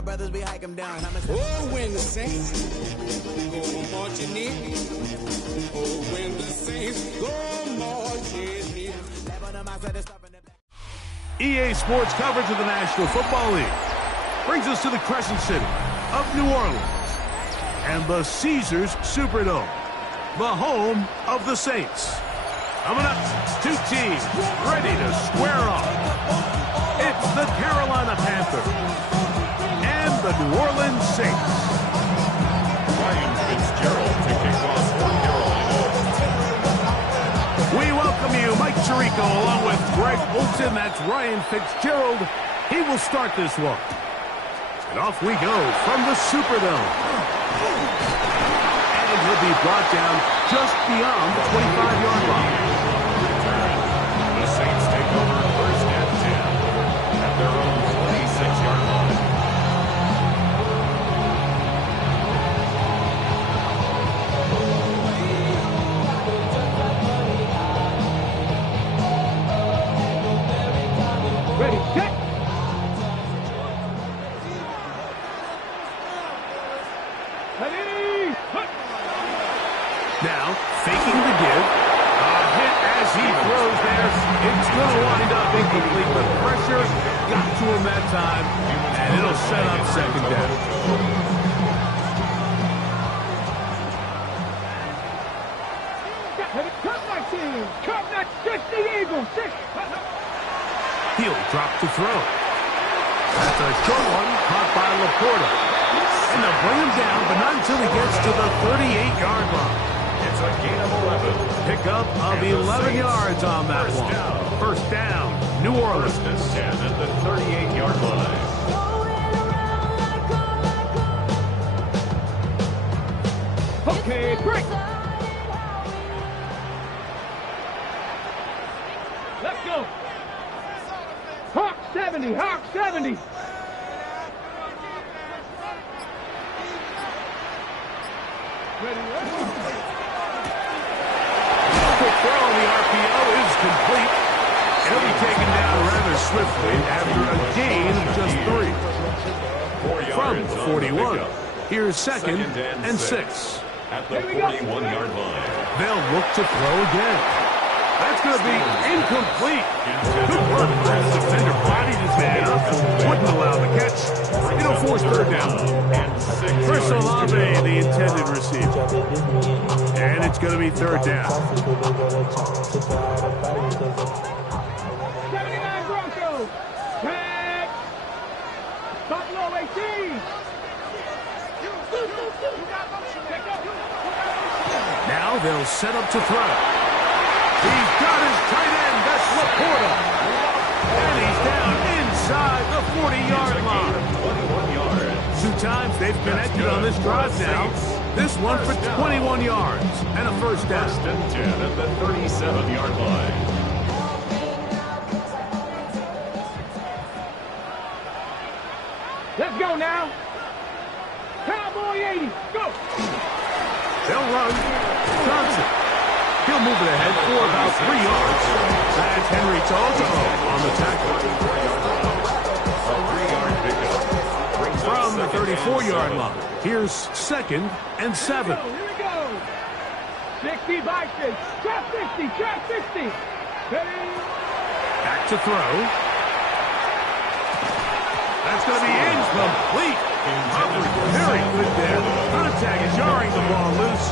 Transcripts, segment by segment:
my brothers, we hike them down. Oh, when the saints go marching in. Oh, when the saints go marching in. EA Sports coverage of the National Football League brings us to the Crescent City of New Orleans and the Caesars Superdome, the home of the Saints. Coming up, two teams ready to square off. It's the Carolina Panthers and the New Orleans Saints. Ryan Fitzgerald to kick off for Carolina. We welcome you, Mike Chirico, along with Greg Olson. That's Ryan Fitzgerald. He will start this one. And off we go from the Superdome. And he'll be brought down just beyond the 25-yard line. The Saints take over first and 10 at their own 26-yard line. Ready, set. Ready, hut. Now, faking the give. A hit as he throws there. It's going to wind up incomplete, but pressure got to him that time, and it'll set up second down. Cut my team! Cut that 60 Eagles! He'll drop to throw. That's a short one caught by Laporta. And they'll bring him down, but not until he gets to the 38-yard line. It's a gain of 11. Pickup of 11 yards on that one. First down, New Orleans. First and 10 at the 38-yard line. Okay, break! Let's go! Hawk 70! Hawk 70! Ready, Quick throw on the RPO is complete. He'll be taken down rather swiftly after a gain of just 3. From the 41. Here's second and 6. At the 41-yard line. They'll look to throw again. That's going to be incomplete. Good work. Defender bodied his man up. Wouldn't allow the catch. It'll force third down. Chris Olave, the intended receiver. And it's going to be third down. 79 Broncos! Tag! Buffalo 18! Now they'll set up to throw. He's got his tight end. That's Laporta. And he's down inside the 40-yard line. 21 yards. 2 times they've connected on this drive now. This one for 21 yards and a first down. First and 10 at the 37-yard line. Let's go now! Cowboy 80! Go! They'll run. Johnson. He'll move it ahead for about 3 yards. That's Henry Toto on the tackle. A 3-yard pickup. From the 34-yard line. Here's second and 7. Here we go! 60 by 6. Trap 60! Trap 60! Ready? Back to throw. That's going to be incomplete. Very good there. Contact jarring the ball loose.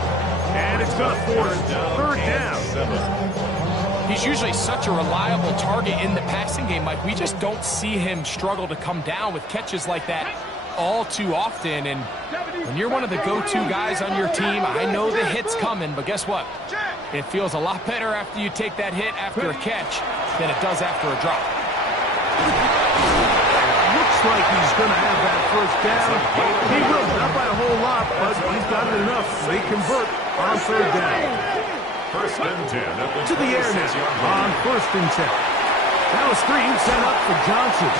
And it's going to force third down. He's usually such a reliable target in the passing game, Mike. We just don't see him struggle to come down with catches like that all too often. And when you're one of the go-to guys on your team, I know the hit's coming, but guess what? It feels a lot better after you take that hit after a catch than it does after a drop. Looks like he's going to have that first down. He will, not by a whole lot, but he's got it enough. They convert on third down. First and 10 at the To the air now on first and 10. Now a screen set up for Johnson.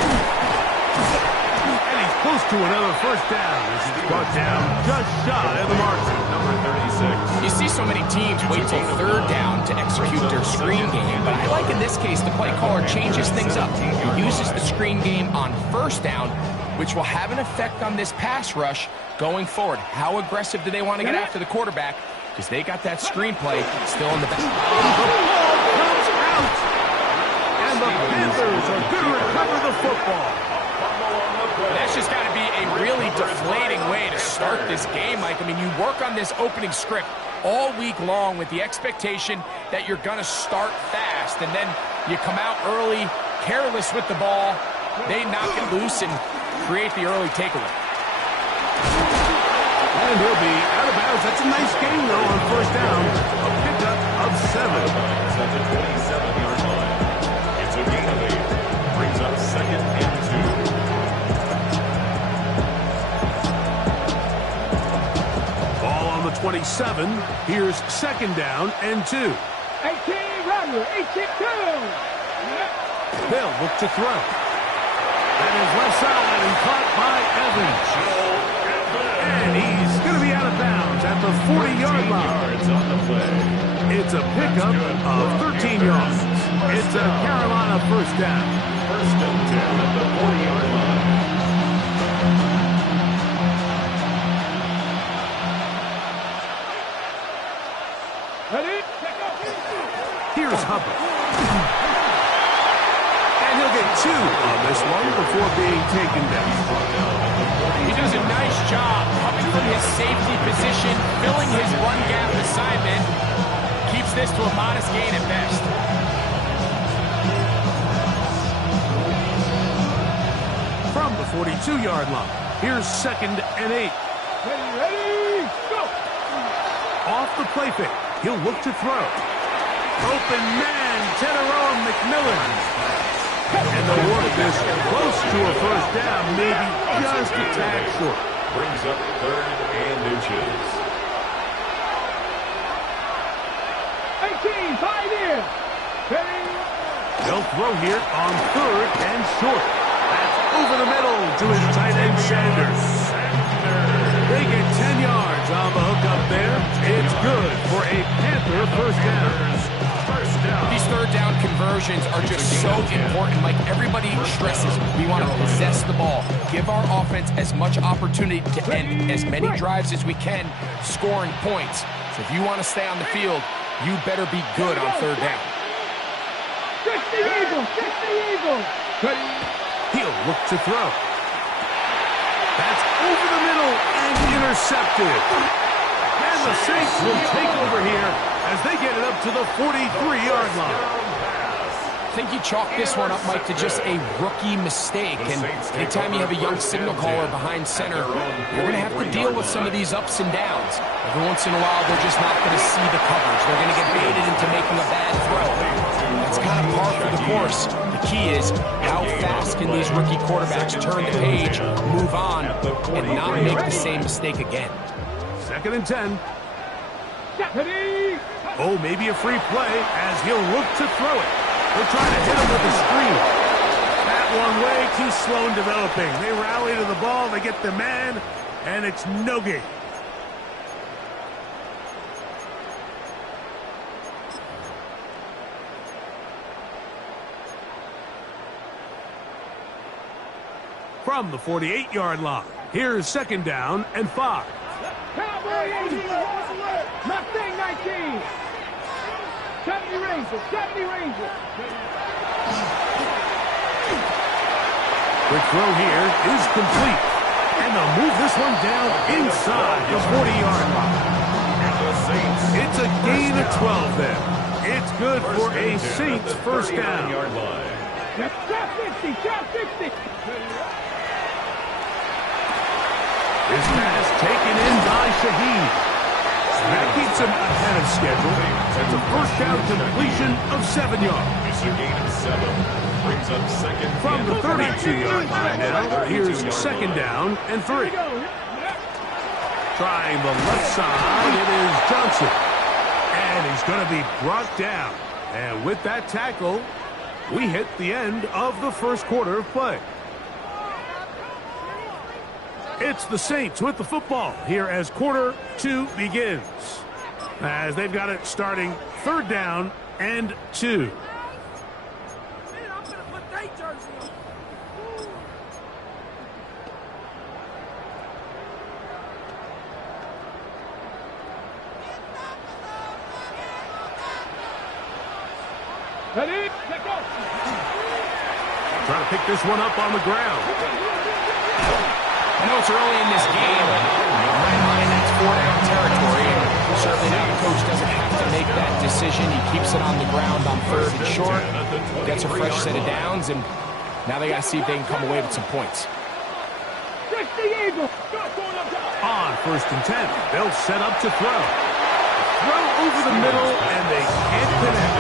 And he's close to another first down. This is brought down just shy of the margin. Number 36. You see so many teams wait till third down to execute their screen game, but I like in this case the play caller changes things up. He uses the screen game on first down which will have an effect on this pass rush going forward. How aggressive do they want to get after the quarterback? Because they got that screenplay still in the back. The ball comes out, and the Panthers are going to recover the football. That's just got to be a really deflating way to start this game, Mike. I mean, you work on this opening script all week long with the expectation that you're going to start fast, and then you come out early, careless with the ball, they knock it loose and create the early takeaway. And he'll be out of bounds. That's a nice game, though, on first down. A pickup of 7. At the 27-yard line. It's a gain of 8. Brings up 2nd and 2. Ball on the 27. Here's 2nd down and 2. 18, runner, 18-2. They'll look to throw. That is left side and caught by Evans. And he's going to be out of bounds at the 40-yard line. On the play. It's a pickup of 13 yards. It's a Carolina first down. 1st and 10 at the 40-yard line. Ready? Here's Hubbard. And he'll get 2 on this one before being taken down. He does a nice job coming from his safety position, filling his run gap assignment. Keeps this to a modest gain at best. From the 42-yard line, here's 2nd and 8. Ready, go! Off the play fake, he'll look to throw. Open man, Tedero McMillan. And the one is close to a first down, maybe just a tad short. Brings up 3rd and inches. 18, 5 in. Ready? They'll throw here on 3rd and short. That's over the middle to his tight end, Sanders. They get 10 yards on the hook up there. It's good for a Panther first down. These third down conversions are just so important. Like everybody stresses, we want to possess the ball, give our offense as much opportunity to end as many drives as we can, scoring points. So if you want to stay on the field, you better be good on third down. 60 Eagles, 60 Eagles. Ready? He'll look to throw. That's over the middle and intercepted. And the Saints will take over here as they get it up to the 43-yard line. I think you chalk this one up, Mike, to just a rookie mistake. And anytime you have a young signal caller behind center, you're going to have to deal with some of these ups and downs. Every once in a while, they're just not going to see the coverage. They're going to get baited into making a bad throw. That's kind of par for the course. The key is how fast can these rookie quarterbacks turn the page, move on, and not make the same mistake again. 2nd and 10. Ready? Oh, maybe a free play as he'll look to throw it. They'll try to hit him with a screen. That one way too slow in developing. They rally to the ball, they get the man, and it's no gain. From the 48-yard line, here's 2nd down and 5. Cowboy 80. Mustang 19. 70 Rangers, 70 Rangers. The throw here is complete. And they'll move this one down inside the 40-yard line. It's a gain of 12 there. It's good for a Saints first down. Trap 60, trap 60. This pass taken in by Shaheed. That keeps him ahead of schedule. That's a first down completion of 7 yards. It's a gain of 7. Brings up 2nd. From the 32-yard line now, here's 2nd down and 3. Trying the left side, it is Johnson. And he's going to be brought down. And with that tackle, we hit the end of the first quarter of play. It's the Saints with the football here as quarter 2 begins. As they've got it starting 3rd down and 2. Ready? Let go. Trying to pick this one up on the ground. I know it's early in this game, but in my mind, that's 4-down territory. And certainly now the coach doesn't have to make that decision. He keeps it on the ground on 3rd and short, gets a fresh set of downs, and now they got to see if they can come away with some points. On 1st and 10, they'll set up to throw. Throw over the middle, and they can't connect.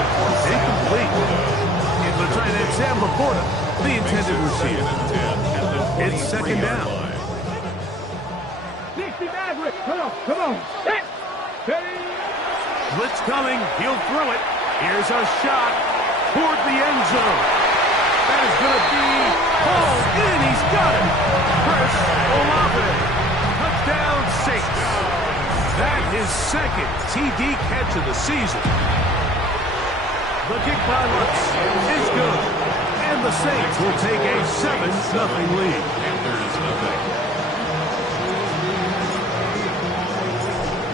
Incomplete. Lieutenant Sam Laporta, the intended receiver. It's 2nd down. Come on. Blitz coming. He'll throw it. Here's a shot toward the end zone. That is going to be hauled in. He's got it. Chris Olave. Touchdown, Saints. That is 2nd TD catch of the season. The kick by Lutz is good. And the Saints will take a 7-0 lead.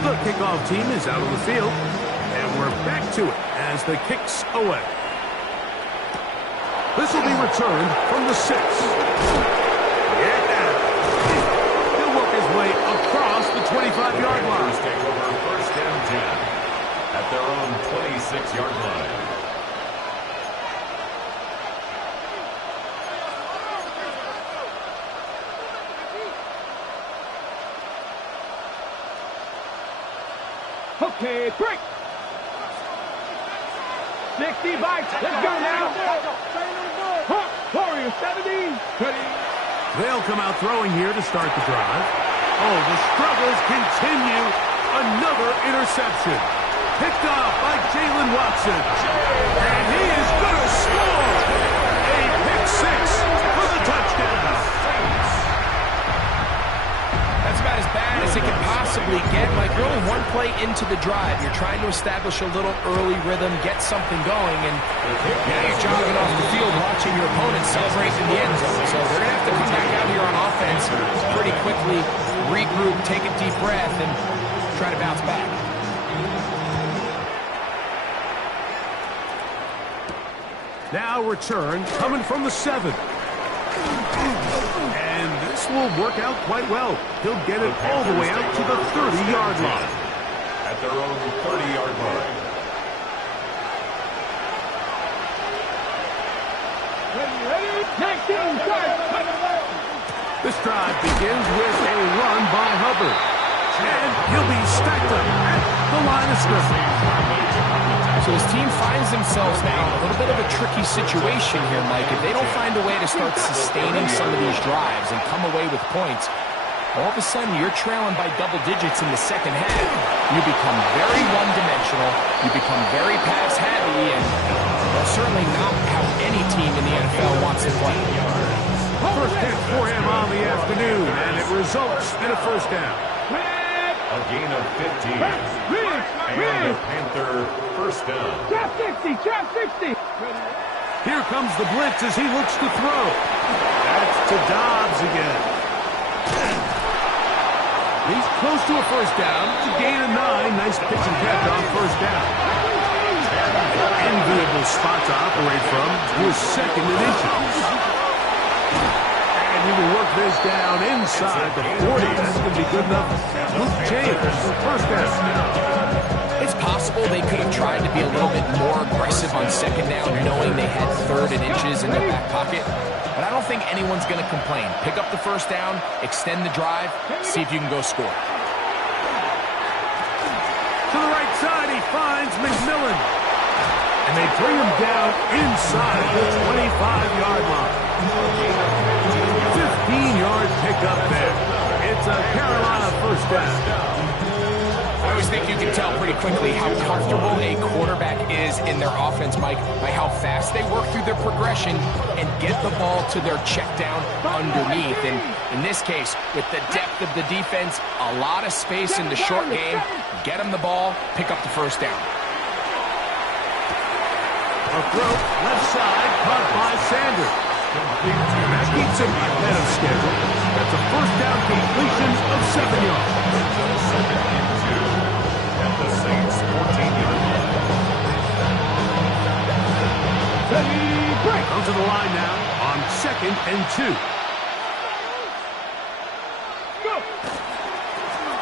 The kickoff team is out on the field, and we're back to it as the kick's away. This will be returned from the 6. Yeah. He'll work his way across the 25-yard line. Take over 1st and 10 at their own 26-yard line. Okay, break. 60 bites. Let's go now. Warriors 70. They'll come out throwing here to start the drive. Oh, the struggles continue. Another interception. Picked off by Jalen Watson. And he is going to score. A pick 6 for the touchdown. That's about as bad as it can possibly get. Like, you're only one play into the drive. You're trying to establish a little early rhythm, get something going, and now you're jogging off the field watching your opponent celebrate in the end zone. So they're going to have to come back out here on offense pretty quickly, regroup, take a deep breath, and try to bounce back. Now return coming from the 7. And this will work out quite well. He'll get it all the way out to the 30-yard line. At their own 30-yard line. This drive begins with a run by Hubbard. And he'll be stacked up at the line of scrimmage. So his team finds themselves now in a little bit of a tricky situation here, Mike. If they don't find a way to start sustaining some of these drives and come away with points, all of a sudden you're trailing by double digits in the second half. You become very one-dimensional. You become very pass-heavy, and that's certainly not how any team in the NFL wants to play. First hit for him on the afternoon, and it results in a first down. A gain of 15. And a Panther first down. Trap 60, trap 60. Here comes the blitz as he looks to throw. That's to Dobbs again. He's close to a first down. It's a gain of 9. Nice pitch and catch on first down. Enviable spot to operate from. Was 2nd and inches. He will work this down inside the 40. That's going to be good enough. Luke James, first down. It's possible they could have tried to be a little bit more aggressive on 2nd down, knowing they had 3rd and inches in their back pocket. But I don't think anyone's going to complain. Pick up the first down, extend the drive, see if you can go score. To the right side, he finds McMillan. And they bring him down inside the 25-yard line. 15-yard pickup there. It's a Carolina first down. I always think you can tell pretty quickly how comfortable a quarterback is in their offense, Mike, by how fast they work through their progression and get the ball to their check down underneath. And in this case, with the depth of the defense, a lot of space in the short game, get them the ball, pick up the first down. A throw, left side, caught by Sanders. That keeps him ahead of schedule. That's a first down completion of 7 yards. At the Saints' 14-yard line. Come to the line now on 2nd and 2.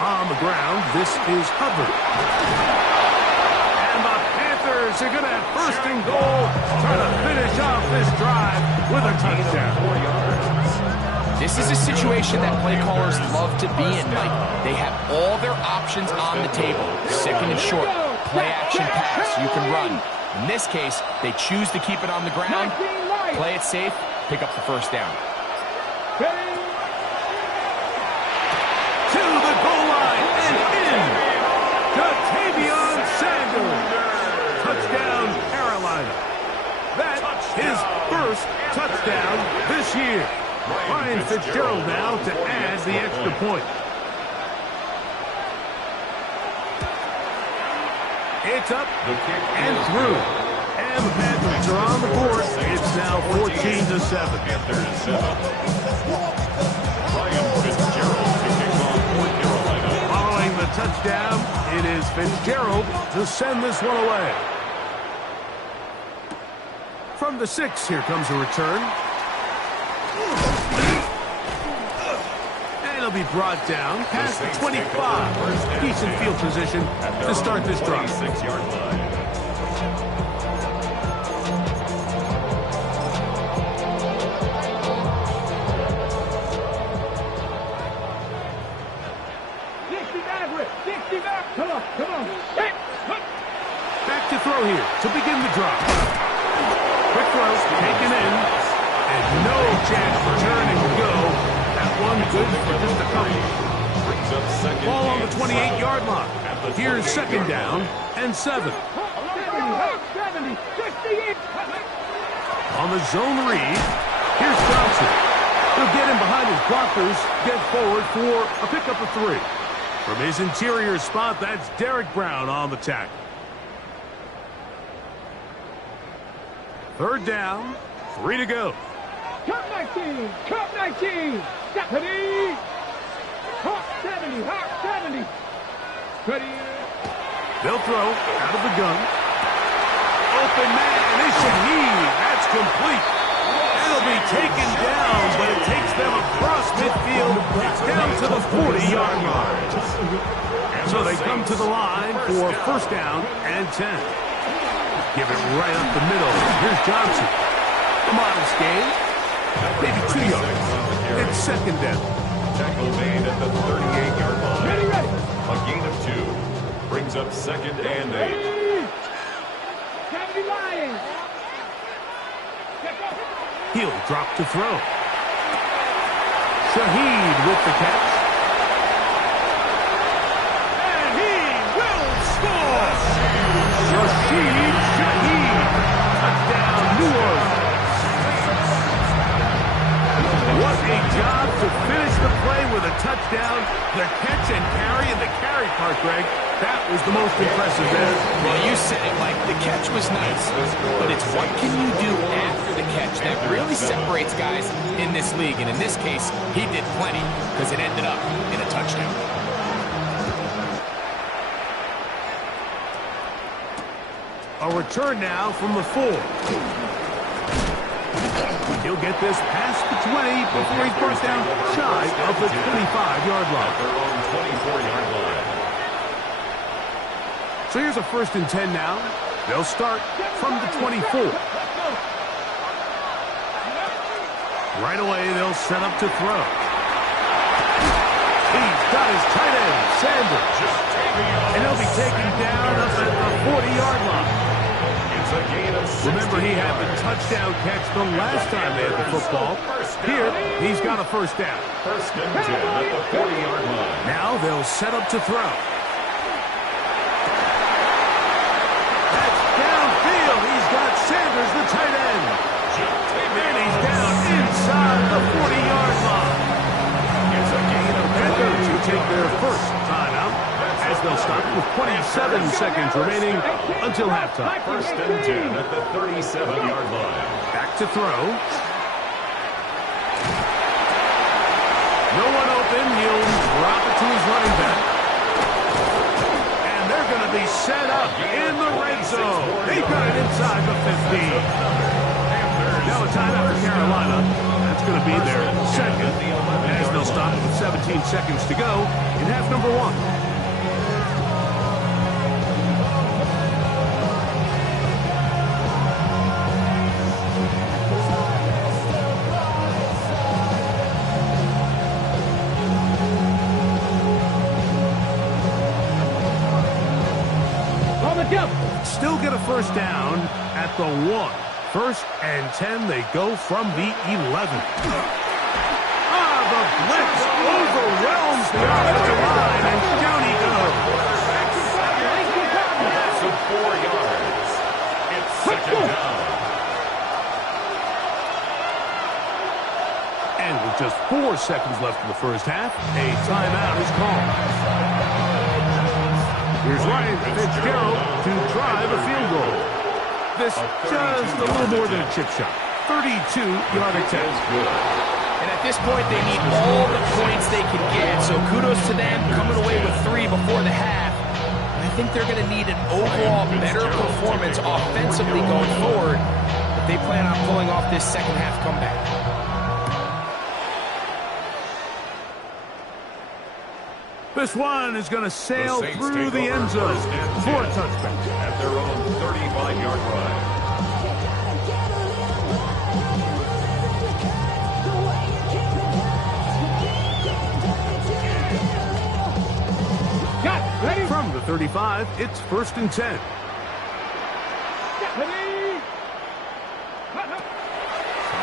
On the ground, this is Hubbard. And the Panthers are going to have 1st and goal, trying to finish off this drive with a touchdown. This is a situation that play callers love to be in, Mike. They have all their options on the table. 2nd and short, play action pass, you can run. In this case, they choose to keep it on the ground, play it safe, pick up the 1st down. To the goal line and in. Sanders. Touchdown, Carolina. That's his 1st touchdown this year. Ryan Fitzgerald now to add the extra point. It's up and through. And the Panthers are on the board. It's now 14-7. Ryan Fitzgerald kicking off for Carolina. Following the touchdown, it is Fitzgerald to send this one away. From the 6, here comes a return. And it'll be brought down past the 25. Decent field position to start this drive. 6-yard line. Come on. Back to throw here to begin the drive. Quick throw, taken in, and no chance for turn and go. That one good for just a couple. Brings up 2nd. Ball on the 28-yard line. Here's 2nd down and 7. 70, 68. On the zone read, here's Johnson. He'll get him behind his blockers, get forward for a pickup of 3. From his interior spot, that's Derek Brown on the tackle. 3rd down, 3 to go. Cup 19, Cup 19. Stephanie. Hawk 70, Hawk 70. Ready. They'll throw out of the gun. Open man is Shaheed. That's complete. It'll be taken down, but it takes them across midfield down to the 40-yard line. So they come to the line for 1st down and 10. Give it right up the middle. Here's Johnson. A modest gain. Maybe 2 yards. It's 2nd down. Tackle made at the 38-yard line. Ready. A gain of 2. Brings up 2nd and 8. 70 Lions. He'll drop to throw. Shaheed with the catch. And he will score! Rashid Shaheed. Touchdown, New Orleans. What a job to finish the play with a touchdown. The catch and carry in the carry part, Greg. That was the most impressive there. Well, you said it, Mike. The catch was nice, but it's what can you do after the catch that really separates guys in this league. And in this case, he did plenty because it ended up in a touchdown. A return now from the 4. He'll get this past the 20 before he's brought down shy of the 25-yard line. Their own 24-yard line. So here's a 1st and 10 now. They'll start from the 24. Right away, they'll set up to throw. He's got his tight end, Sanders. And he'll be taken down up at the 40-yard line. It's a gain of 6. Remember, he had the touchdown catch the last time they had the football. Here, he's got a 1st down. 1st and 10 at the 40-yard line. Now they'll set up to throw. That's downfield. He's got Sanders, the tight end. And he's down inside the 40-yard line. It's a gain of Panthers who take their 1st timeout as they'll stop with 27 seconds remaining until halftime. 1st and 10 at the 37-yard line. Back to throw. No one open. He'll drop it to his running back. And they're going to be set up in the red zone. They've got it inside the 15. Now a timeout for Carolina. That's going to be their second, as they'll stop with 17 seconds to go in half number 1. Still get a first down at the 1. 1st and 10, they go from the 11. The blitz overwhelms the offensive line, and down he goes. So 4 yards. It's second down. And with just 4 seconds left in the first half, a timeout is called. Here's Ryan Fitzgerald to drive a field goal. This just a little more than a chip shot. 32-yard attempt. And at this point, they need all the points they can get. So kudos to them coming away with 3 before the half. I think they're going to need an overall better performance offensively going forward if they plan on pulling off this second half comeback. This one is going to sail through the end zone for a touchback. At their own 35-yard line. Ready? From the 35, it's 1st and 10. Ready?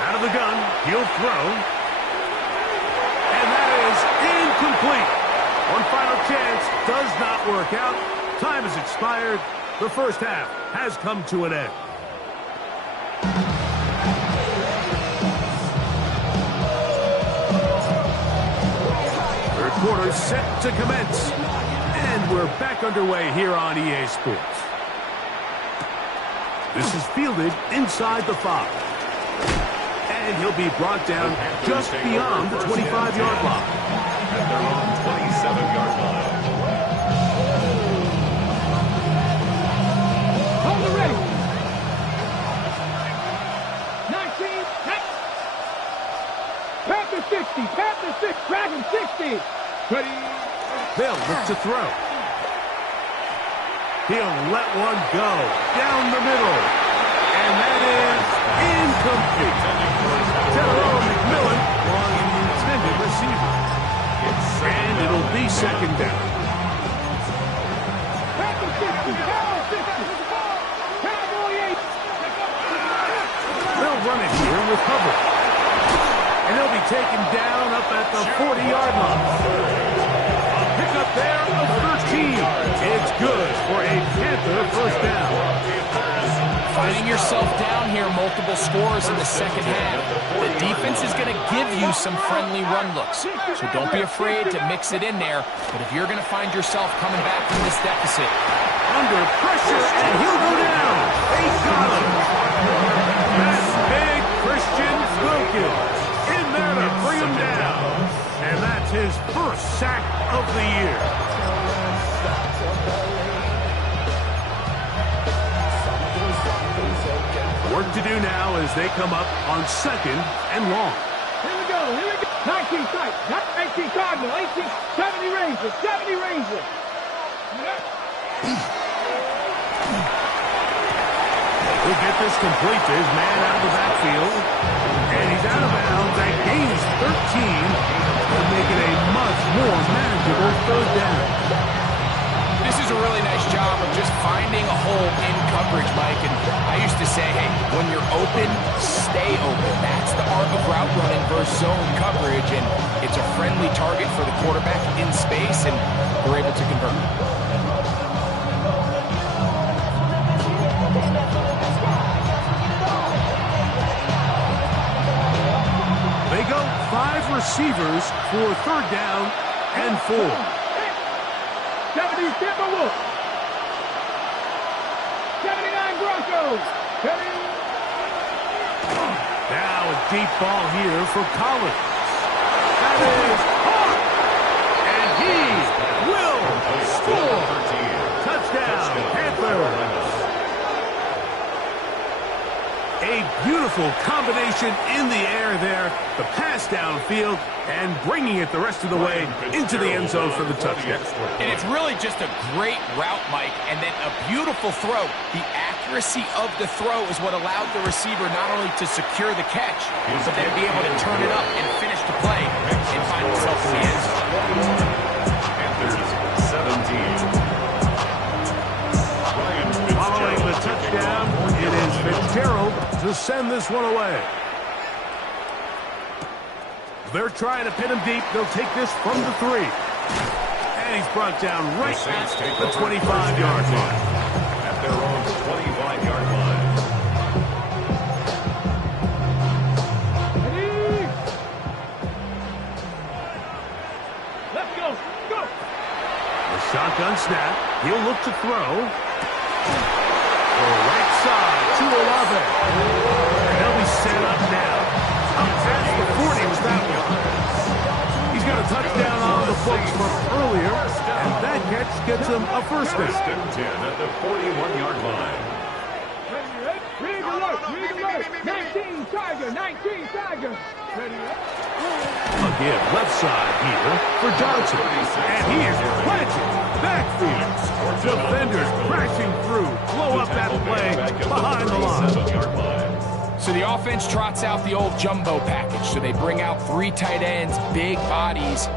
Out of the gun, he'll throw. And that is incomplete. One final chance does not work out. Time has expired. The first half has come to an end. Third quarter set to commence. And we're back underway here on EA Sports. This is fielded inside the 5. And he'll be brought down just beyond the 25-yard line. At their own 27-yard line. Hold it ready. 19, Panther 60, Panther 6, Dragon 60. Ready? They'll look to throw. He'll let one go down the middle. And that is incomplete. Tyrone McMillan was the intended receiver. And it'll be second down. Panther 60, Cowboy 60, Cowboy 8. They'll run it here with Hubbard. And he'll be taken down up at the 40-yard line. Pick up there of 13. It's good for a Panther first down. Finding yourself down here, multiple scores in the second half. The defense is going to give you some friendly run looks. So don't be afraid to mix it in there. But if you're going to find yourself coming back from this deficit. Under pressure, and he'll go down. They got him. That's big Christian Wilkins in there to bring him down. And that's his first sack of the year. Work to do now as they come up on 2nd and long. Here we go, here we go. 19 sight, 19 Cardinal, 18, 70 Ranger, 70 Ranger. He'll get this complete to his man out of the backfield. And he's out of bounds. That gains 13. To make it a much more manageable third down. This is a really nice job of just finding a hole in coverage, Mike. And I used to say, hey, when you're open, stay open. That's the art of route running versus zone coverage. And it's a friendly target for the quarterback in space, and we're able to convert. They go 5 receivers for third down and 4. 70 Timberwolves. 79 Broncos. Now a deep ball here for Collins. That is caught. And he will score. Touchdown, Panthers. A Beautiful combination in the air there. The pass downfield and bringing it the rest of the way into the end zone for the touchdown. And it's really just a great route, Mike, and then a beautiful throw. The accuracy of the throw is what allowed the receiver not only to secure the catch, but then be able to turn it up and finish the play and find himself in the end zone. Panthers 17. Following the touchdown, it is Fitzgerald to send this one away. They're trying to pin him deep. They'll take this from the 3. And he's brought down right at the 25-yard line. At their own 25-yard line. Let's go. Go. The shotgun snap. He'll look to throw. The right side to Olave. They'll be set up now. Up past the 40 was that one. He's got a touchdown on the books from earlier, and that catch gets him a first down. 10 at the 41-yard line. Read alert. 19 Tiger. 19 Tiger. A give left side here for Johnson. And he is planted. Backfield. Defenders crashing through. Blow up that play behind the line. So the offense trots out the old jumbo package. So they bring out 3 tight ends, big bodies.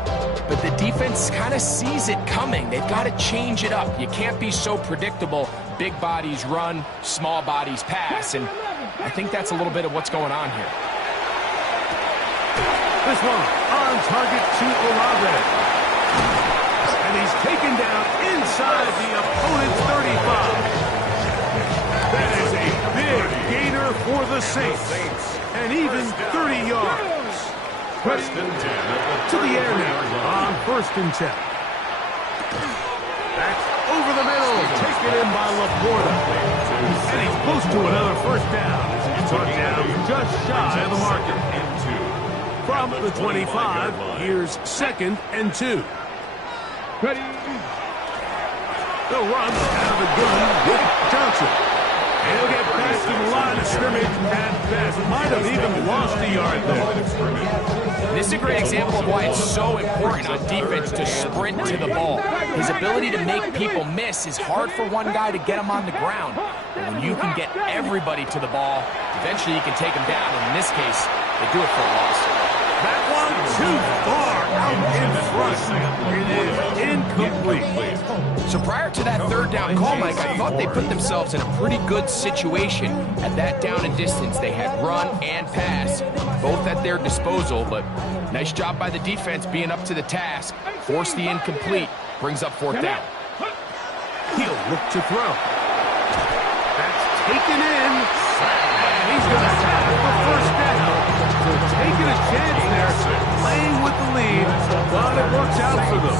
But the defense kind of sees it coming. They've got to change it up. You can't be so predictable. Big bodies run, small bodies pass. And I think that's a little bit of what's going on here. This one on target to Olave. And he's taken down inside the opponent's 35. That is a big gainer for the Saints. And even 30 yards. To the air now on 1st and 10. That's over the middle. Taken in by Laporta. And he's close to another first down. He's brought down just shy of the marker. From the 25, here's 2nd and 2. Ready. They'll run out of the gun with Johnson. He'll get past the line of scrimmage at best. Might have even lost a yard there. This is a great example of why it's so important on defense to sprint to the ball. His ability to make people miss is hard for one guy to get him on the ground. But when you can get everybody to the ball, eventually you can take them down. And in this case, they do it for a loss. That one too far out in front. It is incomplete. So prior to that 3rd down call, Mike, I thought they put themselves in a pretty good situation. At that down and distance, they had run and pass, both at their disposal. But nice job by the defense being up to the task. Force the incomplete. Brings up 4th down. He'll look to throw. That's taken in. And he's going to have the first down. So taking a chance there, playing with the lead, but it works out for them.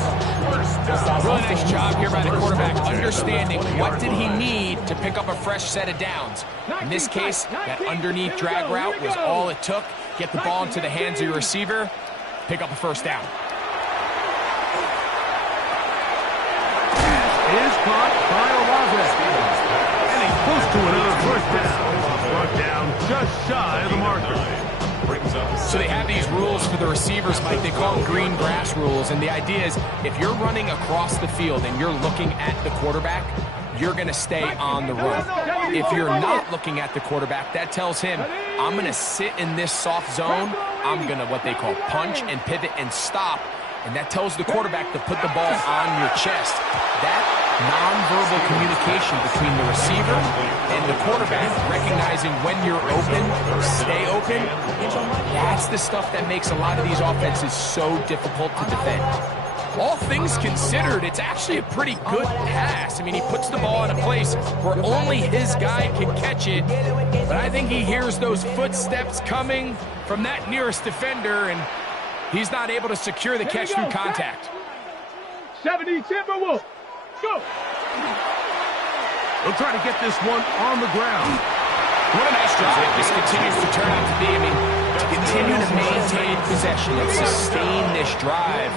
Really nice job here by the quarterback, understanding what did he need to pick up a fresh set of downs. In this case, that underneath drag route was all it took. Get the ball into the hands of your receiver, pick up a first down. Is caught by Olave. And he's close to another first down. Brought down just shy of the marker. So they have these rules for the receivers, Mike. They call them green grass rules. And the idea is if you're running across the field and you're looking at the quarterback, you're going to stay on the run. If you're not looking at the quarterback, that tells him, I'm going to sit in this soft zone. I'm going to what they call punch and pivot and stop. And that tells the quarterback to put the ball on your chest. That nonverbal communication between the receiver and the quarterback, recognizing when you're open, stay open, that's the stuff that makes a lot of these offenses so difficult to defend. All things considered, it's actually a pretty good pass. I mean, he puts the ball in a place where only his guy can catch it, but I think he hears those footsteps coming from that nearest defender, and he's not able to secure the catch through contact. 70 Timberwolves. Go. They'll try to get this one on the ground. What a nice job this continues to turn out to be. I mean, to continue to maintain possession and sustain this drive,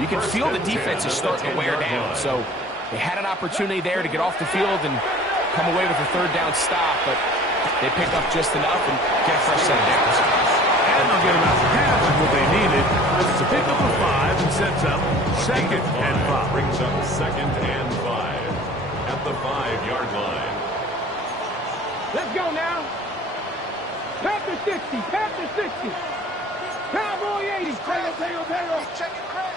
you can feel the defense is starting to wear down. So they had an opportunity there to get off the field and come away with a 3rd down stop, but they pick up just enough and get a fresh set of downs. And they'll get about half of what they needed. It's a pickup of 5 and sets up second and 5. Brings up second and 5 at the 5-yard line. Let's go now. Panther 60, Panther 60. Cowboy 80. Tail. Check it, Craig.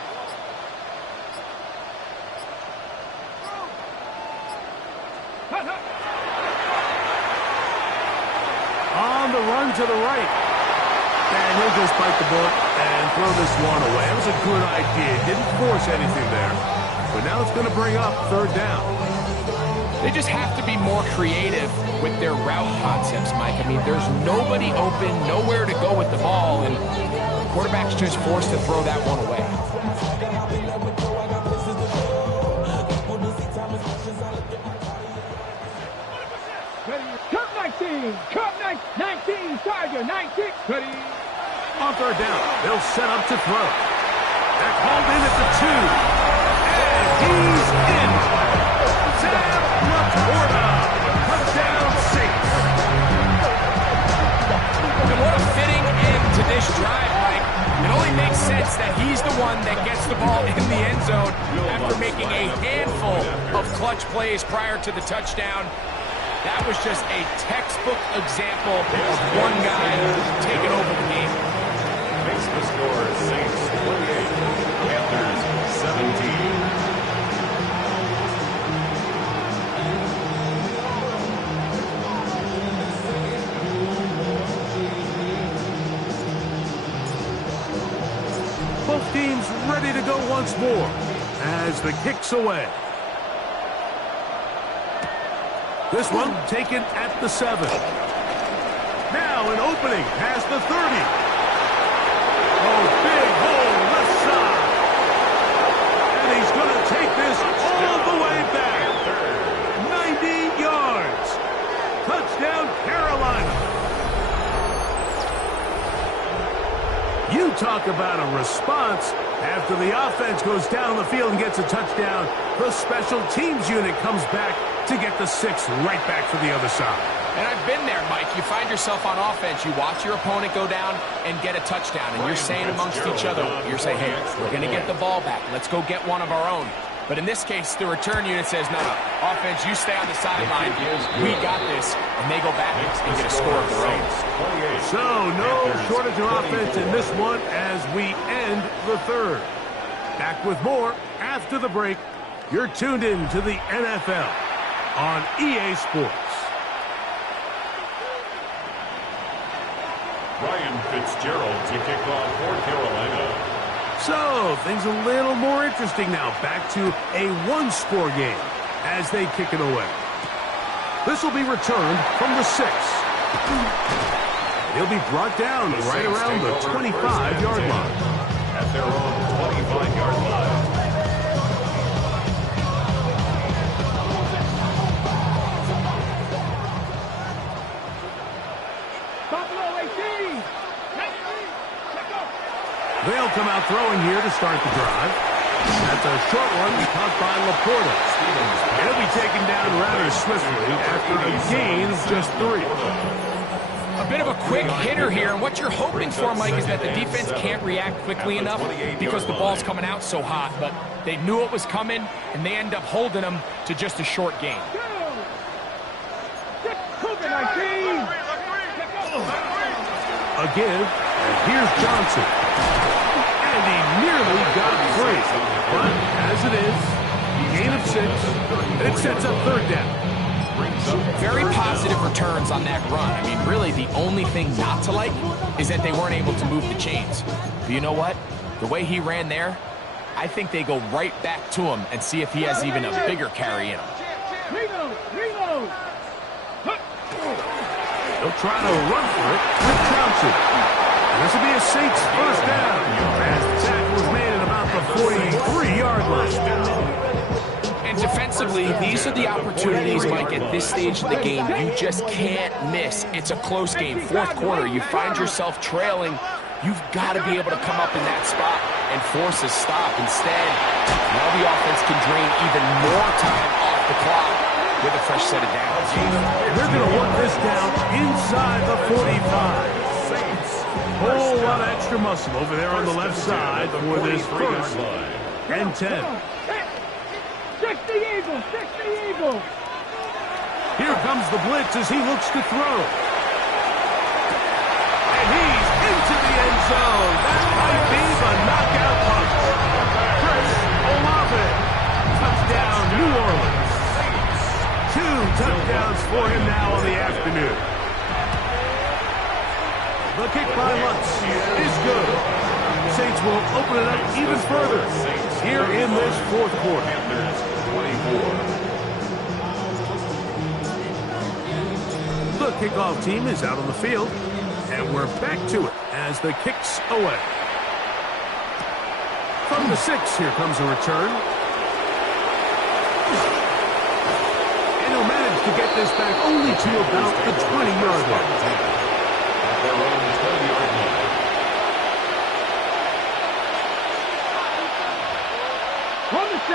On the run to the right. And he'll just bite the bullet and throw this one away. It was a good idea. Didn't force anything there. But now it's going to bring up third down. They just have to be more creative with their route concepts, Mike. I mean, there's nobody open, nowhere to go with the ball, and the quarterback's just forced to throw that one away. Cup 19, Cup 19, Tiger 19. Ready. On third down, they'll set up to throw. They're called in at the 2. And he's in. Sam Laporta. Touchdown Saints. And what a fitting end to this drive, Mike. It only makes sense that he's the one that gets the ball in the end zone after making a handful of clutch plays prior to the touchdown. That was just a textbook example of one guy taking over the game. Makes the score Saints 28, Panthers 17. Both teams ready to go once more as the kick's away. This one taken at the 7. Now an opening past the 30. Oh, big hole left side. And he's going to take this all the way back. 90 yards. Touchdown, Carolina. You talk about a response. After the offense goes down the field and gets a touchdown, the special teams unit comes back to get the 6 right back for the other side. And I've been there, Mike. You find yourself on offense, you watch your opponent go down and get a touchdown, and you're saying amongst each other, you're saying, hey, we're going to get the ball back. Let's go get one of our own. But in this case, the return unit says, no, offense, you stay on the sideline. We got this. And they go back and get a score of their own. So, no shortage of offense in this one as we end the third. Back with more after the break. You're tuned in to the NFL on EA Sports. Ryan Fitzgerald to kick off for Carolina. So, things a little more interesting now. Back to a one-score game as they kick it away. This will be returned from the 6. He'll be brought down right around the 25-yard line. At their own 25-yard line. They'll come out throwing here to start the drive. That's a short one caught by Laporta. He'll be taken down rather swiftly after a gain of just 3. A bit of a quick hitter here, and what you're hoping for, Mike, is that the defense can't react quickly enough because the ball's coming out so hot, but they knew it was coming, and they end up holding them to just a short gain. A give, and here's Johnson. And he nearly got free. But as it is, gain of 6, and it sets up third down. Very positive returns on that run. I mean, really, the only thing not to like is that they weren't able to move the chains. But you know what? The way he ran there, I think they go right back to him and see if he has even a bigger carry in him. Reload! They'll try to run for it with Johnson. And this will be a Saints first down. Fast tackle was made at about the 43-yard line. And defensively, these are the opportunities, Mike, at this stage of the game. You just can't miss. It's a close game. Fourth quarter, you find yourself trailing. You've got to be able to come up in that spot and force a stop. Instead, now the offense can drain even more time off the clock with a fresh set of downs. They're going to work this down inside the 45. Whole lot of extra muscle over there on the left side for this first and 10. 60 Eagles, 60 Eagles. Here comes the blitz as he looks to throw. And he's into the end zone. That might be the knockout punch. Chris Olave. Touchdown, New Orleans. 2 touchdowns for him now on the afternoon. The kick by Lutz is good. Saints will open it up even further here in this fourth quarter. The kickoff team is out on the field, and we're back to it as the kick's away. From the 6, here comes a return. And he'll manage to get this back only to about the 20-yard line. From the 6.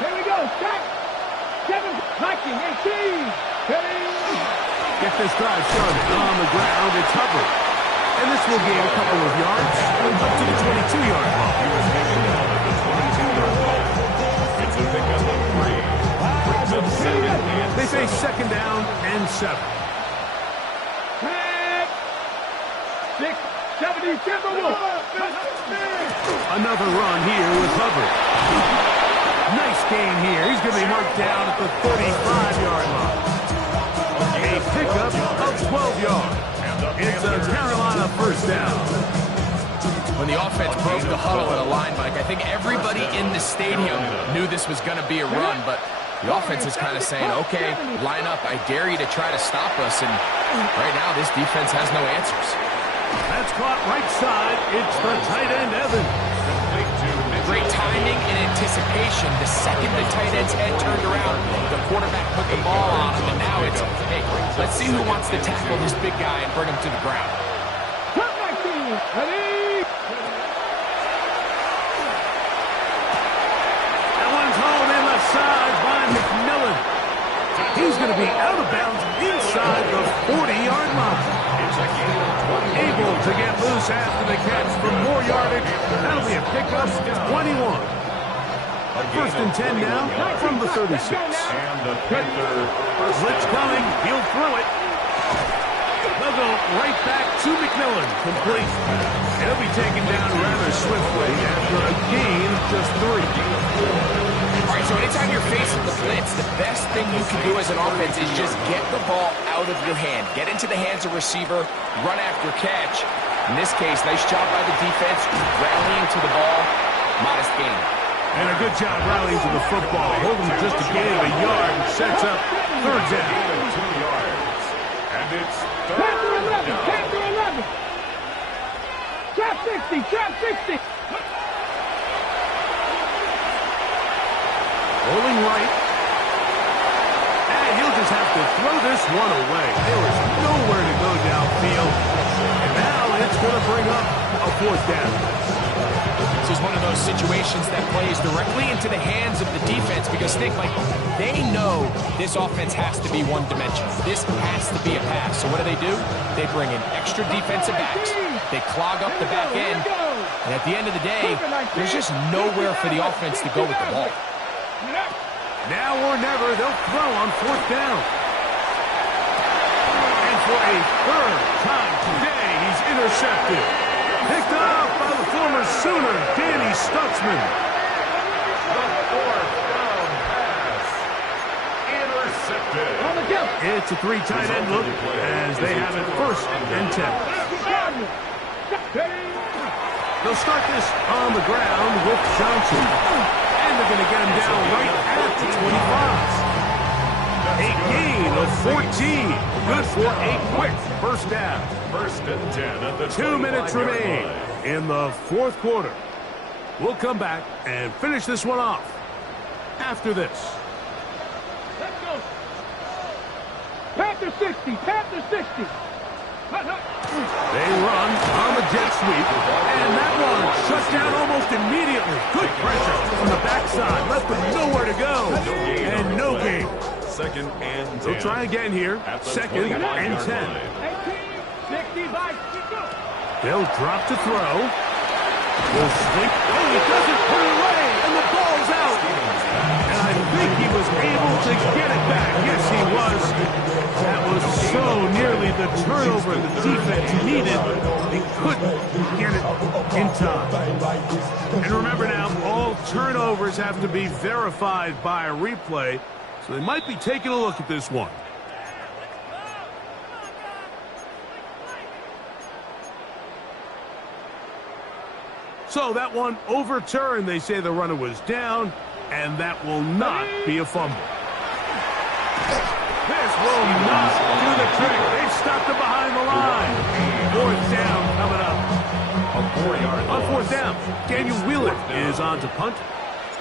Here we go, set. 7, Viking, 18. Get this drive started on the ground. It's Hubbard. And this will gain a couple of yards up to the 22-yard line. They face second down and 7. 6, 70, Timberwolves. Another run here with Hubbard. Nice gain here. He's going to be marked down at the 35-yard line. A pickup of 12 yards. It's a Carolina first down. When the offense broke the huddle at a line, Mike, I think everybody in the stadium knew this was going to be a run, but the offense is kind of saying, okay, line up. I dare you to try to stop us, and right now this defense has no answers. That's caught right side. It's the tight end, Evan. Great timing and anticipation. The second the tight end's head turned around, the quarterback put the ball on him, and now it's, hey, let's see who wants to tackle this big guy and bring him to the ground. Ready? That one's hauled in left side by McMillan. He's going to be out of bounds inside the 40-yard line. Able to get loose after the catch for more yardage. That'll be a pickup, 21. First and 10 now from the 36. Blitz coming. He'll throw it. They'll go right back to McMillan. Complete. He'll be taken down rather swiftly after a gain of just 3. All right, so anytime you're facing the blitz, the best thing you can do as an offense is just get the ball out of your hand. Get into the hands of receiver, run after catch. In this case, nice job by the defense, rallying to the ball, modest gain. And a good job rallying to the football. Holding just a gain of a yard and sets up third down. And it's Chapter 11, Chapter 11. Trap 60, Trap 60. Rolling right. And he'll just have to throw this one away. There is nowhere to go downfield. And now it's going to bring up a fourth down. This is one of those situations that plays directly into the hands of the defense because think, like, they know this offense has to be one-dimensional. This has to be a pass. So what do? They bring in extra defensive backs. They clog up the back end. And at the end of the day, there's just nowhere for the offense to go with the ball. Now or never, they'll throw on fourth down. And for a third time today, he's intercepted. Picked up by the former Sooner, Danny Stutzman. the fourth down pass. Intercepted. It's a 3 tight end look as they have it first and 10. They'll start this on the ground with Johnson. And they're going to get him down right at the 25. A gain of 14. Good for a quick first down. First and 10 at the 2 minutes 25-yard remain line. in the fourth quarter. We'll come back and finish this one off after this. Let's go. Panther 60, Panther 60. They run on the jet sweep, and that one shut down almost immediately. Good pressure from the backside. Left them nowhere to go, and no gain. Second and 10. They'll try again here. Second and 10. 60 by 6. They'll drop to throw. Will sweep. Oh, he doesn't put it away, and the ball's out. And I think he was able to get it back. Yes, he was. That was so nearly the turnover the defense needed. They couldn't get it in time. And remember now, all turnovers have to be verified by a replay, so they might be taking a look at this one. So that one overturned. They say the runner was down, and that will not be a fumble. This will not do the trick. They've stopped him behind the line. Fourth down coming up. On fourth down, Daniel Wheeler is on to punt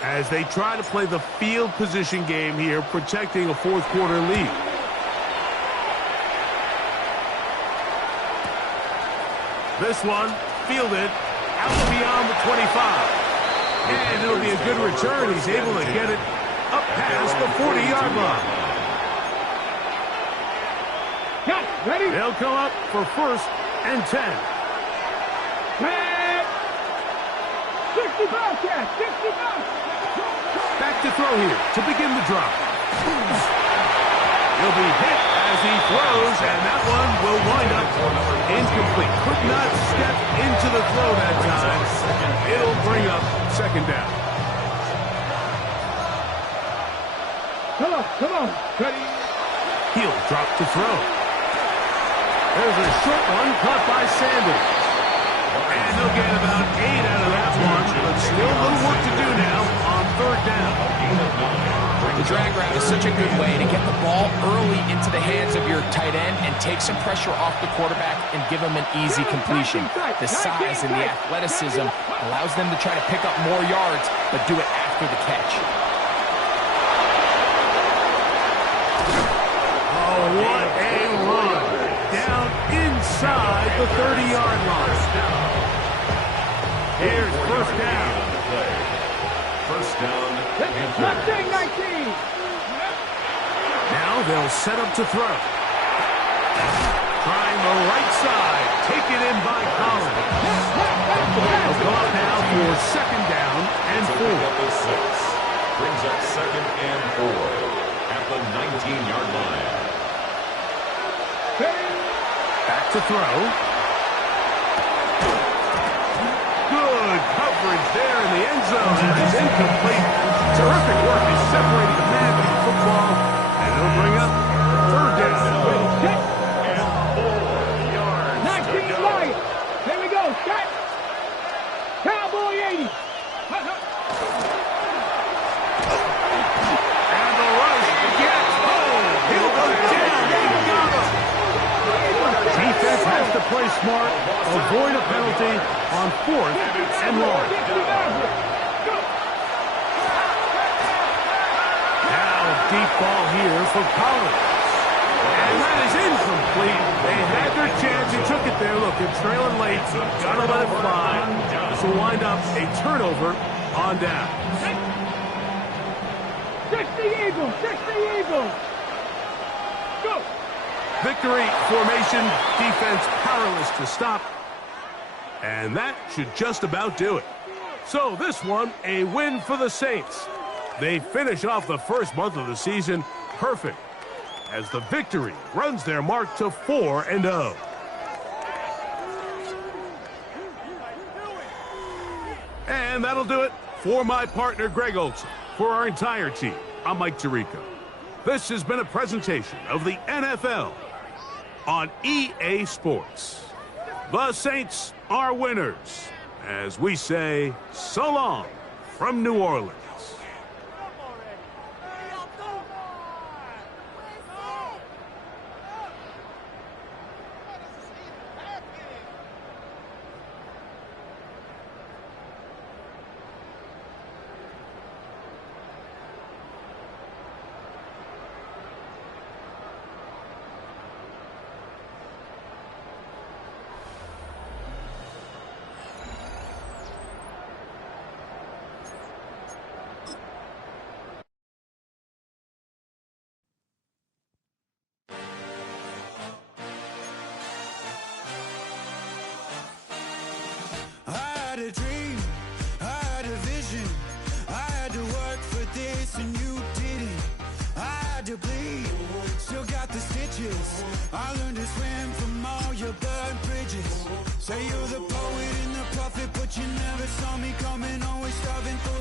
as they try to play the field position game here, protecting a fourth quarter lead. This one fielded out beyond the 25. And it'll be a good return. He's able to get it up past the 40-yard line. Ready? They'll come up for first and 10. 60 Bobcat, 60 Bobcat. Back to throw here to begin the drop. He'll be hit as he throws, and that one will wind up incomplete. Could not step into the throw that time. It'll bring up second down. Come on. Ready? He'll drop to throw. There's a short one caught by Sanders. And they'll get about 8 out of that one, but still a little work to do now on third down. The drag route is such a good way to get the ball early into the hands of your tight end and take some pressure off the quarterback and give him an easy completion. The size and the athleticism allows them to try to pick up more yards, but do it after the catch. Oh, what a run. Down inside the 30-yard line. Here's first down. First down. 19. Now they'll set up to throw. Trying the right side. Taken in by Collins. They'll go up now for second down and 4. Brings up second and 4 at the 19-yard line. Back to throw. Good coverage there in the end zone. And it's incomplete. Terrific work in separating the man from the football. And it'll bring up third down. And 4 yards. 19 right. Here we go. Set. Cowboy 80. And the rush gets home. He'll go down. They got him. Defense has to play smart, avoid a penalty on fourth and long. Now deep ball here for Collins. And that is incomplete. They had their chance. They took it there. Look, they're trailing late. Gotta let it fly. This will wind up a turnover on down. 60 Eagles. Go. Victory formation, defense powerless to stop. And that should just about do it. So this one, a win for the Saints. They finish off the first month of the season perfect as the victory runs their mark to 4-0. And that'll do it for my partner, Greg Olson. For our entire team, I'm Mike Tirico. This has been a presentation of the NFL on EA Sports. The Saints are winners, as we say so long from New Orleans. riches. I learned to swim from all your burned bridges. Say you're the poet and the prophet, but you never saw me coming. Always starving for